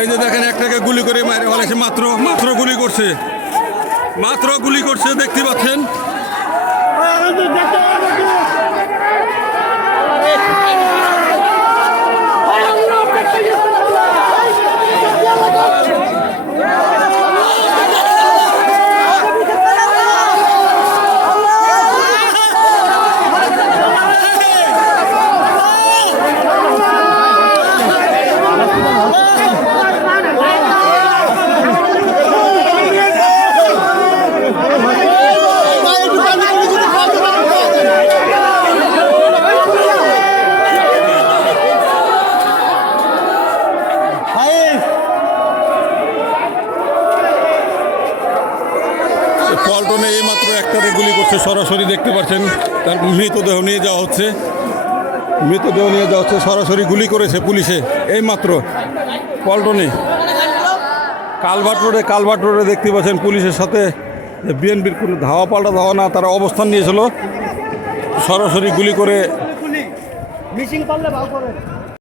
এই যে দেখেন একটাকে গুলি করে মারে ফেলেছে মাত্র মাত্র গুলি করছে। মাত্র গুলি করছে, দেখতে পাচ্ছেন? পল্টনে এই মাত্র একটাতে গুলি করছে, সরাসরি দেখতে পাচ্ছেন, তার মৃতদেহ নিয়ে যাওয়া হচ্ছে। মৃতদেহ নিয়ে যাওয়া হচ্ছে, সরাসরি গুলি করেছে পুলিশে এই মাত্র পল্টনে কালভার্ট রোডে কালভার্ট রোডে দেখতে পাচ্ছেন পুলিশের সাথে বিএনপির কোনো ধাওয়া পাল্টা ধাওয়া না, তারা অবস্থান নিয়েছিল। সরাসরি গুলি করে ভালো করে।